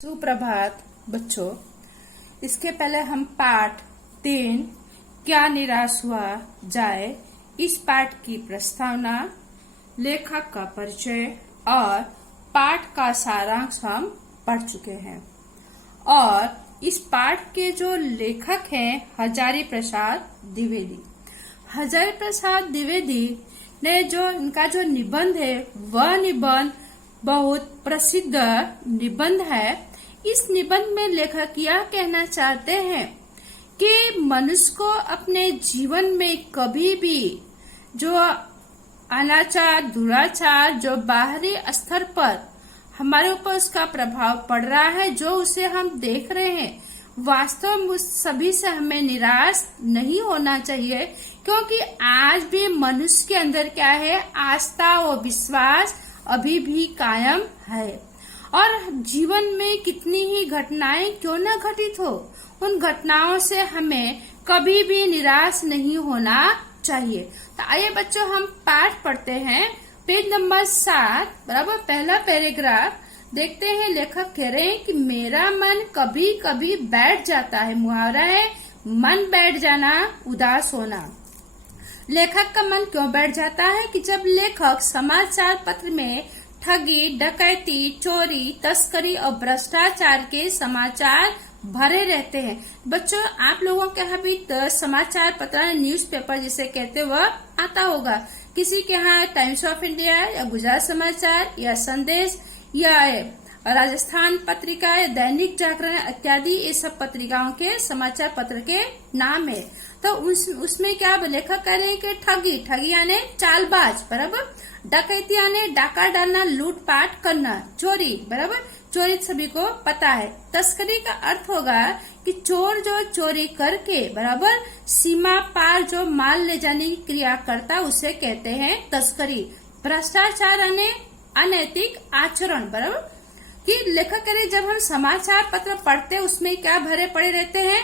सुप्रभात बच्चों। इसके पहले हम पाठ 3 क्या निराश हुआ जाए, इस पाठ की प्रस्तावना, लेखक का परिचय और पाठ का सारांश हम पढ़ चुके हैं। और इस पाठ के जो लेखक हैं हजारी प्रसाद द्विवेदी। हजारी प्रसाद द्विवेदी ने जो इनका जो निबंध है वह निबंध बहुत प्रसिद्ध निबंध है। इस निबंध में लेखक यह कहना चाहते हैं कि मनुष्य को अपने जीवन में कभी भी जो अनाचार, दुराचार, जो बाहरी स्तर पर हमारे ऊपर उसका प्रभाव पड़ रहा है, जो उसे हम देख रहे हैं, वास्तव में उस सभी से हमें निराश नहीं होना चाहिए, क्योंकि आज भी मनुष्य के अंदर क्या है, आस्था और विश्वास अभी भी कायम है। और जीवन में कितनी ही घटनाएं क्यों न घटित हो, उन घटनाओं से हमें कभी भी निराश नहीं होना चाहिए। तो आइए बच्चों हम पाठ पढ़ते हैं। पेज नंबर 7 बराबर पहला पैराग्राफ देखते हैं। लेखक कह रहे हैं कि मेरा मन कभी कभी बैठ जाता है। मुहावरा है मन बैठ जाना, उदास होना। लेखक का मन क्यों बैठ जाता है कि जब लेखक समाचार पत्र में ठगी, डकैती, चोरी, तस्करी और भ्रष्टाचार के समाचार भरे रहते हैं। बच्चों आप लोगों के यहाँ भी समाचार पत्र, न्यूज़पेपर जिसे कहते हैं वह आता होगा। किसी के यहाँ टाइम्स ऑफ इंडिया या गुजरात समाचार या संदेश या राजस्थान पत्रिका या दैनिक जागरण इत्यादि, ये सब पत्रिकाओं के समाचार पत्र के नाम है। तो उसमें क्या लेखक कह रहे हैं कि ठगी यानी चालबाज बराबर, डकैती यानी डाका डालना, लूटपाट करना, चोरी बराबर, चोरी सभी को पता है। तस्करी का अर्थ होगा कि चोर जो चोरी करके बराबर सीमा पार जो माल ले जाने की क्रिया करता, उसे कहते हैं तस्करी। भ्रष्टाचार यानी अनैतिक आचरण बराबर। कि लेखक कह रहे जब हम समाचार पत्र पढ़ते उसमें क्या भरे पड़े रहते हैं,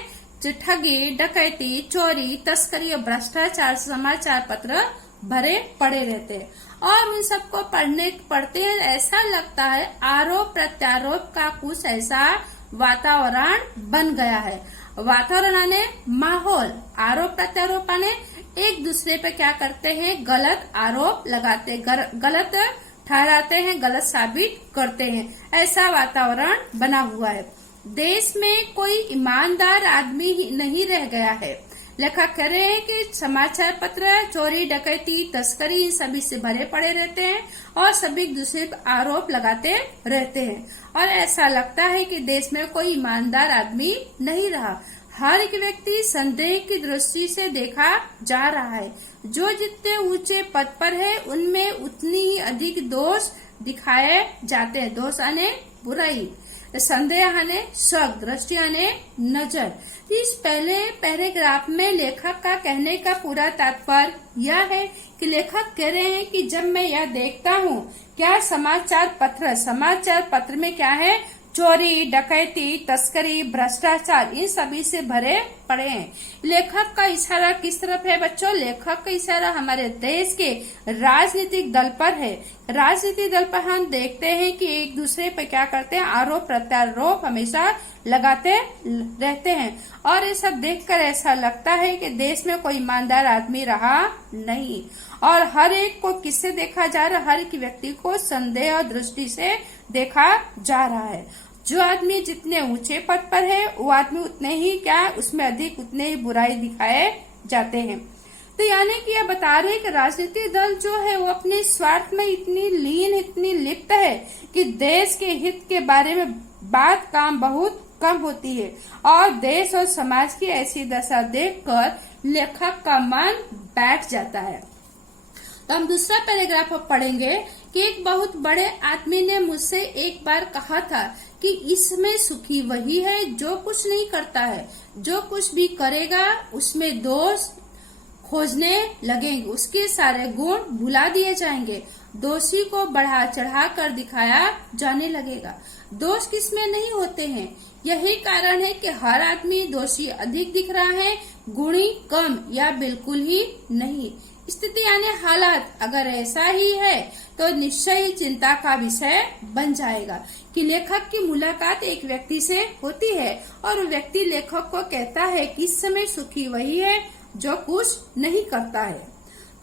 ठगी, डकैती, चोरी, तस्करी और भ्रष्टाचार समाचार पत्र भरे पड़े रहते हैं। और उन सबको पढ़ते हैं ऐसा लगता है आरोप प्रत्यारोप का कुछ ऐसा वातावरण बन गया है। वातावरण आने माहौल, आरोप प्रत्यारोप आने एक दूसरे पे क्या करते हैं, गलत आरोप लगाते, गलत ठहराते हैं, गलत साबित करते हैं, ऐसा वातावरण बना हुआ है। देश में कोई ईमानदार आदमी ही नहीं रह गया है। लेखक कह रहे हैं कि समाचार पत्र चोरी, डकैती, तस्करी सभी से भरे पड़े रहते हैं और सभी दूसरे पर आरोप लगाते रहते हैं। और ऐसा लगता है कि देश में कोई ईमानदार आदमी नहीं रहा। हर एक व्यक्ति संदेह की दृष्टि से देखा जा रहा है। जो जितने ऊंचे पद पर है उनमें उतनी ही अधिक दोष दिखाए जाते हैं। दोष आने बुराई, संदेह आने शक, दृष्टि आने नजर। इस पहले पैराग्राफ में लेखक का कहने का पूरा तात्पर्य यह है कि लेखक कह रहे हैं कि जब मैं यह देखता हूँ क्या समाचार पत्र में क्या है, चोरी, डकैती, तस्करी, भ्रष्टाचार, इन सभी से भरे पड़े हैं। लेखक का इशारा किस तरफ है बच्चों? लेखक का इशारा हमारे देश के राजनीतिक दल पर है। राजनीतिक दल पर हम देखते हैं कि एक दूसरे पर क्या करते हैं, आरोप प्रत्यारोप हमेशा लगाते रहते हैं। और ये सब देखकर ऐसा लगता है कि देश में कोई ईमानदार आदमी रहा नहीं। और हर एक को किससे देखा जा रहा है, हर एक व्यक्ति को संदेह और दृष्टि से देखा जा रहा है। जो आदमी जितने ऊंचे पद पर है वो आदमी उतने ही क्या, उसमें अधिक उतने ही बुराई दिखाए जाते हैं। तो यानी कि यह बता रहे हैं कि राजनीतिक दल जो है वो अपने स्वार्थ में इतनी लीन, इतनी लिप्त है कि देश के हित के बारे में बात काम बहुत कम होती है। और देश और समाज की ऐसी दशा देखकर लेखक का मन बैठ जाता है। तो हम दूसरा पैराग्राफ अब पढ़ेंगे कि एक बहुत बड़े आदमी ने मुझसे एक बार कहा था कि इसमें सुखी वही है जो कुछ नहीं करता है। जो कुछ भी करेगा उसमें दोष खोजने लगेंगे, उसके सारे गुण भुला दिए जाएंगे, दोषी को बढ़ा चढ़ा कर दिखाया जाने लगेगा। दोष किसमें नहीं होते हैं, यही कारण है कि हर आदमी दोषी अधिक दिख रहा है, गुणी कम या बिल्कुल ही नहीं। स्थिति यानी हालात अगर ऐसा ही है तो निश्चय ही चिंता का विषय बन जाएगा कि लेखक की मुलाकात एक व्यक्ति से होती है और वो व्यक्ति लेखक को कहता है कि इस समय सुखी वही है जो कुछ नहीं करता है।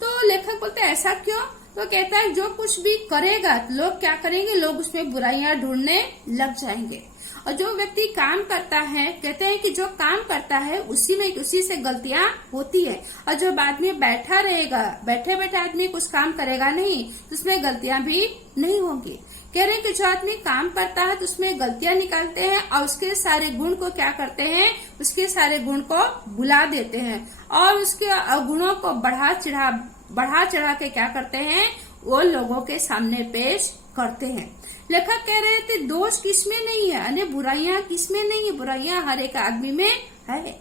तो लेखक बोलते हैं ऐसा क्यों? तो कहता है जो कुछ भी करेगा लोग क्या करेंगे, लोग उसमें बुराइयां ढूंढने लग जाएंगे। और जो व्यक्ति काम करता है, कहते हैं कि जो काम करता है उसी से गलतियां होती है। और जो आदमी बैठा रहेगा, बैठे बैठे आदमी कुछ काम करेगा नहीं तो उसमें गलतियां भी नहीं होंगी। कह रहे हैं कि जो आदमी काम करता है तो उसमें गलतियां निकालते हैं और उसके सारे गुण को क्या करते हैं, उसके सारे गुण को भुला देते हैं और उसके गुणों को बढ़ा चढ़ा के क्या करते हैं, वो लोगों के सामने पेश करते हैं। लेखक कह रहे थे दोष किसमें नहीं है, यानी बुराइयां किसमें नहीं है, बुराइयां हर एक आदमी में है।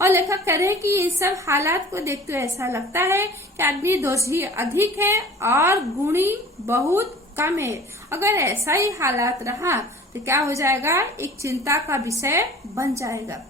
और लेखक कह रहे हैं कि ये सब हालात को देखते हुए ऐसा लगता है कि आदमी दोषी अधिक है और गुणी बहुत कम है। अगर ऐसा ही हालात रहा तो क्या हो जाएगा, एक चिंता का विषय बन जाएगा।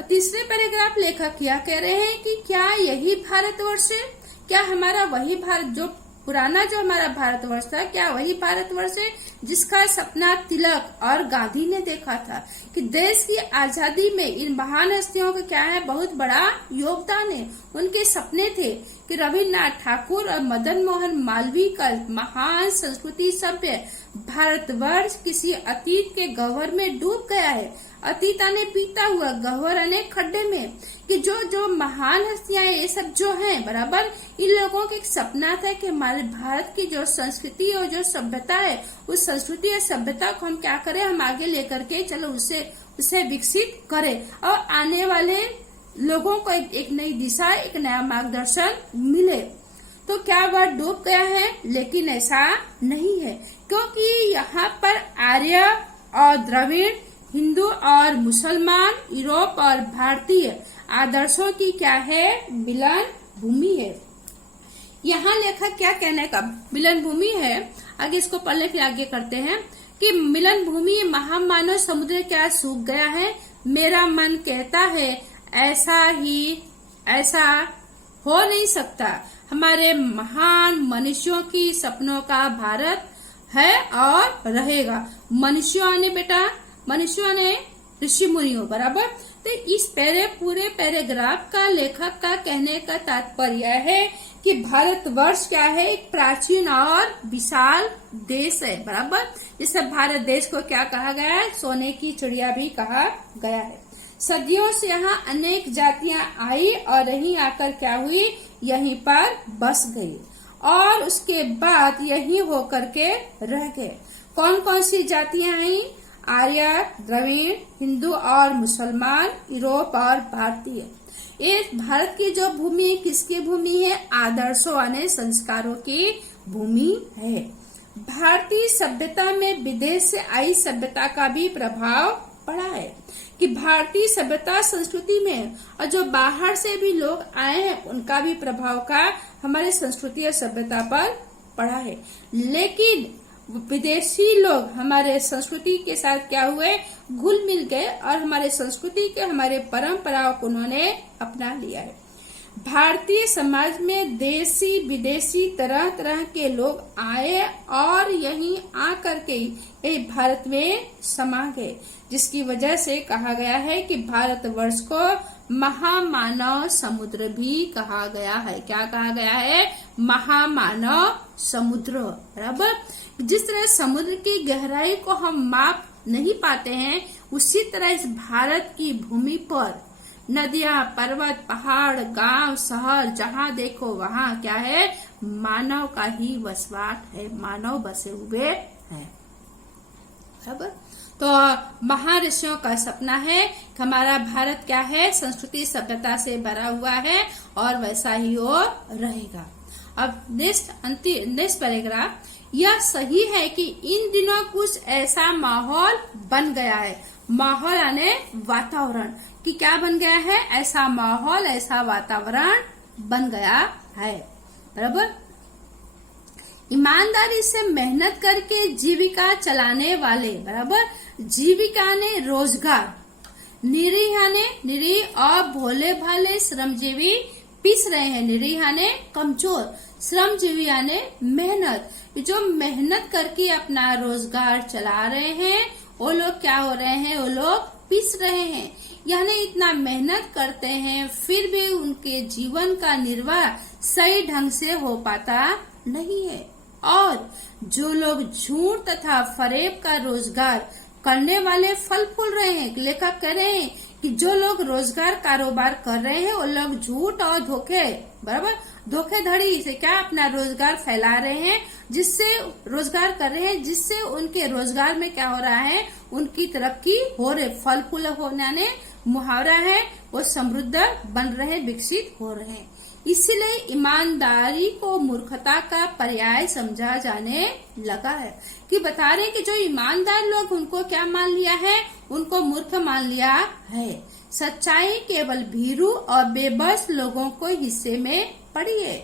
तीसरे पैराग्राफ लेखक क्या कह रहे हैं कि क्या यही भारतवर्ष है, क्या हमारा वही भारत, जो पुराना जो हमारा भारतवर्ष था, क्या वही भारतवर्ष है जिसका सपना तिलक और गांधी ने देखा था कि देश की आजादी में इन महान हस्तियों का क्या है, बहुत बड़ा योगदान है। उनके सपने थे कि रविन्द्रनाथ ठाकुर और मदन मोहन मालवीय का महान संस्कृति सभ्य भारतवर्ष किसी अतीत के गह्वर में डूब गया है, अतीत आने पीता हुआ गह्वर आने खड्डे में, कि जो महान हस्तियां ये सब जो हैं बराबर, इन लोगों का एक सपना था कि हमारे भारत की जो संस्कृति और जो सभ्यता है, उस संस्कृति और सभ्यता को हम क्या करें, हम आगे लेकर के चलो उसे विकसित करें और आने वाले लोगों को एक नई दिशा, एक नया मार्गदर्शन मिले। तो क्या वह डूब गया है? लेकिन ऐसा नहीं है, क्योंकि यहाँ पर आर्य और द्रविड़, हिंदू और मुसलमान, यूरोप और भारतीय आदर्शों की क्या है, मिलन भूमि है। यहाँ लेखक क्या कहने का मिलन भूमि है, आगे इसको पढ़ने फिर आगे करते हैं कि मिलन भूमि महामानव समुद्र क्या सूख गया है, मेरा मन कहता है ऐसा हो नहीं सकता। हमारे महान मनुष्यों की सपनों का भारत है और रहेगा। मनुष्यों ने बेटा, मनुष्यों ने ऋषि मुनियों बराबर। तो इस पूरे पैराग्राफ का लेखक का कहने का तात्पर्य है कि भारतवर्ष क्या है, एक प्राचीन और विशाल देश है बराबर। जिसे भारत देश को क्या कहा गया है, सोने की चिड़िया भी कहा गया है। सदियों से यहाँ अनेक जातियां आई और यहीं आकर क्या हुई, यहीं पर बस गई और उसके बाद यहीं होकर के रह गए। कौन कौन सी जातियां आई? आर्य, द्रविड़, हिंदू और मुसलमान, यूरोप और भारतीय। ये भारत की जो भूमि है, किसकी भूमि है? आदर्शों यानी संस्कारों की भूमि है। भारतीय सभ्यता में विदेश से आई सभ्यता का भी प्रभाव पड़ा है कि भारतीय सभ्यता संस्कृति में, और जो बाहर से भी लोग आए हैं उनका भी प्रभाव का हमारे संस्कृति और सभ्यता पर पड़ा है। लेकिन विदेशी लोग हमारे संस्कृति के साथ क्या हुए, घुल मिल गए और हमारे संस्कृति के, हमारे परंपराओं को उन्होंने अपना लिया है। भारतीय समाज में देशी विदेशी तरह तरह के लोग आए और यहीं आकर के यही भारत में समा गए, जिसकी वजह से कहा गया है कि भारतवर्ष को महामानव समुद्र भी कहा गया है। क्या कहा गया है? महामानव समुद्र बराबर। जिस तरह समुद्र की गहराई को हम माप नहीं पाते हैं, उसी तरह इस भारत की भूमि पर नदियां, पर्वत, पहाड़, गांव, शहर, जहां देखो वहां क्या है, मानव का ही वसवाट है, मानव बसे हुए हैं बराबर। तो महर्षियों का सपना है कि हमारा भारत क्या है, संस्कृति सभ्यता से भरा हुआ है और वैसा ही वो रहेगा। अब नेक्स्ट पैराग्राफ, यह सही है कि इन दिनों कुछ ऐसा माहौल बन गया है। माहौल यानी वातावरण, कि क्या बन गया है, ऐसा माहौल, ऐसा वातावरण बन गया है बराबर। ईमानदारी से मेहनत करके जीविका चलाने वाले बराबर, जीविका ने रोजगार, निरीह और भोले भाले श्रमजीवी पिस रहे हैं, निरीह यानी कमजोर, श्रमजीवी यानी मेहनत, जो मेहनत करके अपना रोजगार चला रहे हैं वो लोग क्या हो रहे हैं, वो लोग पिस रहे हैं, यानी इतना मेहनत करते हैं फिर भी उनके जीवन का निर्वाह सही ढंग से हो पाता नहीं है। और जो लोग झूठ तथा फरेब का रोजगार करने वाले फल फूल रहे हैं, लेखक कह रहे हैं कि जो लोग रोजगार कारोबार कर रहे हैं वो लोग झूठ और धोखे, बराबर धोखेधड़ी से क्या अपना रोजगार फैला रहे हैं, जिससे रोजगार कर रहे हैं, जिससे उनके रोजगार में क्या हो रहा है, उनकी तरक्की हो रही, फल फूल होने ने मुहावरा है, वो समृद्ध बन रहे, विकसित हो रहे हैं। इसलिए ईमानदारी को मूर्खता का पर्याय समझा जाने लगा है, कि बता रहे कि जो ईमानदार लोग उनको क्या मान लिया है, उनको मूर्ख मान लिया है। सच्चाई केवल भीरू और बेबस लोगों को हिस्से में पड़ी है।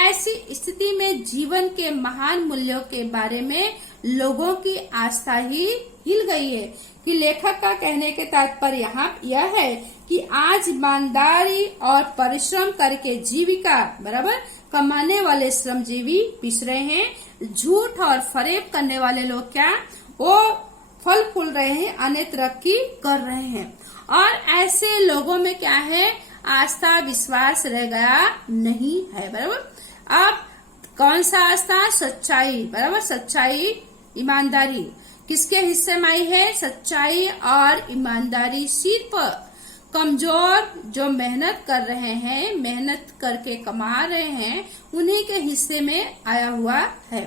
ऐसी स्थिति में जीवन के महान मूल्यों के बारे में लोगों की आस्था ही हिल गई है। कि लेखक का कहने के तात्पर्य यहाँ यह है कि आज ईमानदारी और परिश्रम करके जीविका बराबर कमाने वाले श्रमजीवी पिस रहे हैं, झूठ और फरेब करने वाले लोग क्या वो फल फूल रहे हैं, अन्य तरक्की कर रहे हैं। और ऐसे लोगों में क्या है, आस्था विश्वास रह गया नहीं है, बराबर। अब कौन सा आस्था, सच्चाई, बराबर, सच्चाई ईमानदारी किसके हिस्से में आई है, सच्चाई और ईमानदारी सिर्फ कमजोर जो मेहनत कर रहे हैं, मेहनत करके कमा रहे हैं, उन्हीं के हिस्से में आया हुआ है।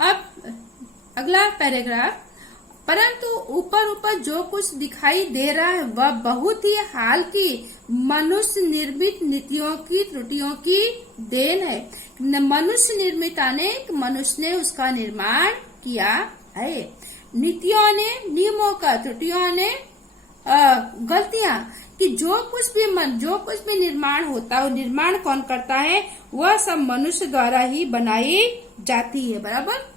अब अगला पैराग्राफ, परंतु ऊपर ऊपर जो कुछ दिखाई दे रहा है वह बहुत ही हाल की मनुष्य निर्मित नीतियों की त्रुटियों की देन है। मनुष्य निर्मित ने मनुष्य ने उसका निर्माण किया है। नीतियों ने, नियमों का, त्रुटियों ने गलतियां, कि जो कुछ भी निर्माण होता है वो निर्माण कौन करता है, वह सब मनुष्य द्वारा ही बनाई जाती है, बराबर।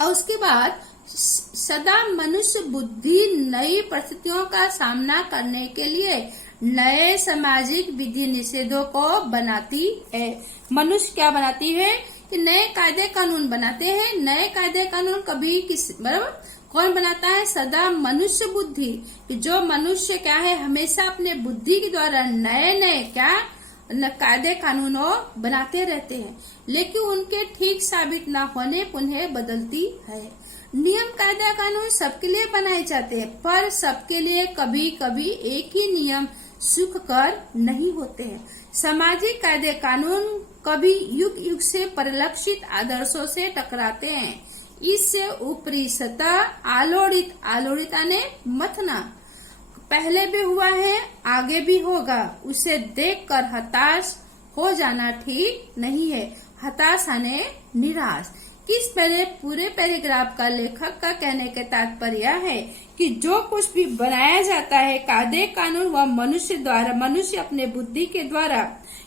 और उसके बाद सदा मनुष्य बुद्धि नई परिस्थितियों का सामना करने के लिए नए सामाजिक विधि निषेधों को बनाती है। मनुष्य क्या बनाती है कि नए कायदे कानून बनाते हैं। नए कायदे कानून कभी बराबर कौन बनाता है, सदा मनुष्य बुद्धि, कि जो मनुष्य क्या है हमेशा अपने बुद्धि के द्वारा नए नए क्या कायदे कानूनों बनाते रहते हैं, लेकिन उनके ठीक साबित न होने पुनः बदलती है। नियम कायदा कानून सबके लिए बनाए जाते हैं, पर सबके लिए कभी कभी एक ही नियम सुखकर नहीं होते हैं। सामाजिक कायदे कानून कभी युग युग से परिलक्षित आदर्शों से टकराते हैं। इससे ऊपरी सतह आलोड़ित ने मथना पहले भी हुआ है, आगे भी होगा, उसे देखकर हताश हो जाना ठीक नहीं है। हताश ने निराश। किस पूरे पैराग्राफ का लेखक का कहने के तात्पर्य है कि जो कुछ भी बनाया जाता है कायदे कानून वह मनुष्य अपने बुद्धि के द्वारा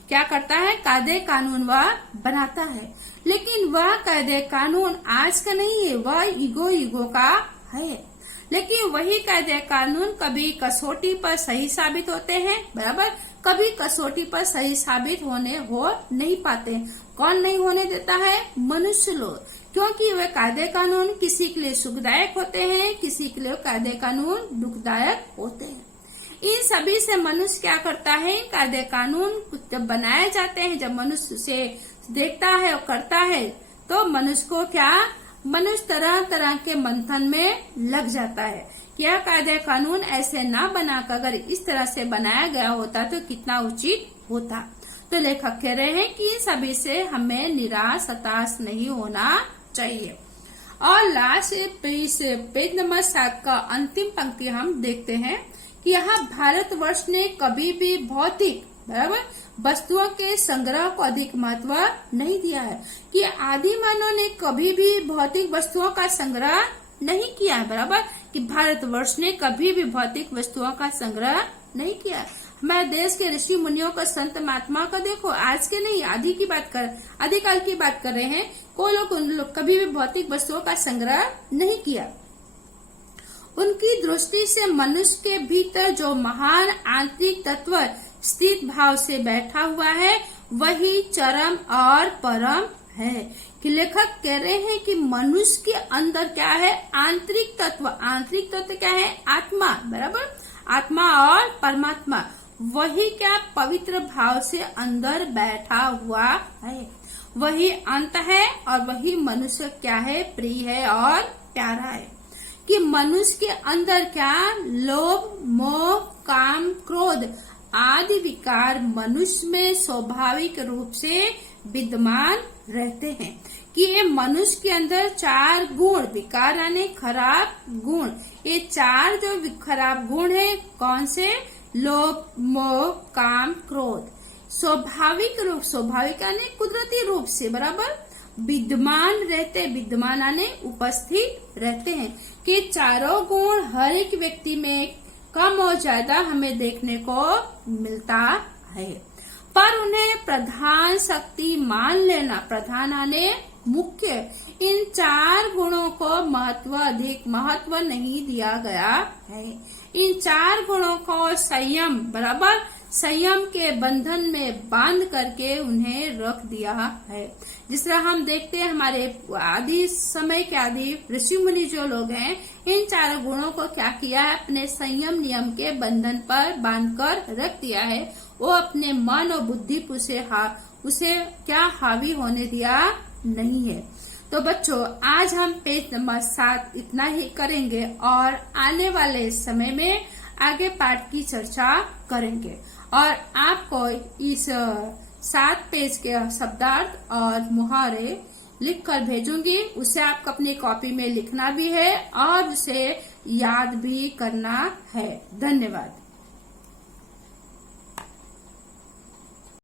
क्या करता है, कायदे कानून वह बनाता है, लेकिन वह कायदे कानून आज का नहीं है, वह युगों का है। लेकिन वही कायदे कानून कभी कसौटी पर सही साबित होते हैं, बराबर, कभी कसौटी पर सही साबित हो नहीं पाते। कौन नहीं होने देता है, मनुष्य लोग, क्योंकि वे कायदे कानून किसी के लिए सुखदायक होते हैं, किसी के लिए कायदे कानून दुखदायक होते हैं। इन सभी से मनुष्य क्या करता है, कायदे कानून जब बनाए जाते हैं, जब मनुष्य से देखता है और करता है, तो मनुष्य को मनुष्य तरह तरह के मंथन में लग जाता है। क्या कायदे कानून ऐसे ना बनाकर अगर इस तरह से बनाया गया होता तो कितना उचित होता। तो लेखक कह रहे हैं कि सभी से हमें निराश हताश नहीं होना चाहिए। और लास्ट पेज नंबर 7 का अंतिम पंक्ति हम देखते हैं कि यहाँ भारतवर्ष ने कभी भी भौतिक बराबर वस्तुओं के संग्रह को अधिक महत्व नहीं दिया है, कि आदि मानव ने कभी भी भौतिक वस्तुओं का संग्रह नहीं किया है, बराबर, कि भारतवर्ष ने कभी भी भौतिक वस्तुओं का संग्रह नहीं किया। हमारे देश के ऋषि मुनियों का, संत महात्मा का देखो, आज के नहीं आदिकाल की बात कर रहे हैं, उन लोग कभी भी भौतिक वस्तुओं का संग्रह नहीं किया। उनकी दृष्टि से मनुष्य के भीतर जो महान आंतरिक तत्व स्थित भाव से बैठा हुआ है वही चरम और परम है। कि लेखक कह रहे हैं कि मनुष्य के अंदर क्या है, आंतरिक तत्व क्या है, आत्मा, बराबर, आत्मा और परमात्मा, वही क्या पवित्र भाव से अंदर बैठा हुआ है, वही अंत है और वही मनुष्य क्या है, प्रिय है और प्यारा है। कि मनुष्य के अंदर क्या, लोभ, मोह, काम, क्रोध आदि विकार मनुष्य में स्वाभाविक रूप से विद्यमान रहते हैं। कि ये मनुष्य के अंदर 4 गुण, विकार यानी खराब गुण, ये 4 जो खराब गुण है कौन से, लोभ, मोह, काम, क्रोध, स्वाभाविक यानी कुदरती रूप से, बराबर, विद्यमान रहते, विद्यमान यानी उपस्थित रहते हैं। कि चारों गुण हर एक व्यक्ति में कम और ज्यादा हमें देखने को मिलता है, पर उन्हें प्रधान शक्ति मान लेना, प्रधान यानी मुख्य, इन 4 गुणों को अधिक महत्व नहीं दिया गया है। इन 4 गुणों को संयम, बराबर, संयम के बंधन में बांध करके उन्हें रख दिया है। जिस तरह हम देखते हैं हमारे आदि समय के आदि ऋषि मुनि जो लोग हैं, इन 4 गुणों को क्या किया है, अपने संयम नियम के बंधन पर बांधकर रख दिया है। वो अपने मन और बुद्धि उसे क्या हावी होने दिया नहीं है। तो बच्चों, आज हम पेज नंबर 7 इतना ही करेंगे और आने वाले समय में आगे पाठ की चर्चा करेंगे और आपको इस 7 पेज के शब्दार्थ और मुहावरे लिख कर भेजूंगी। उसे आपको अपनी कॉपी में लिखना भी है और उसे याद भी करना है। धन्यवाद।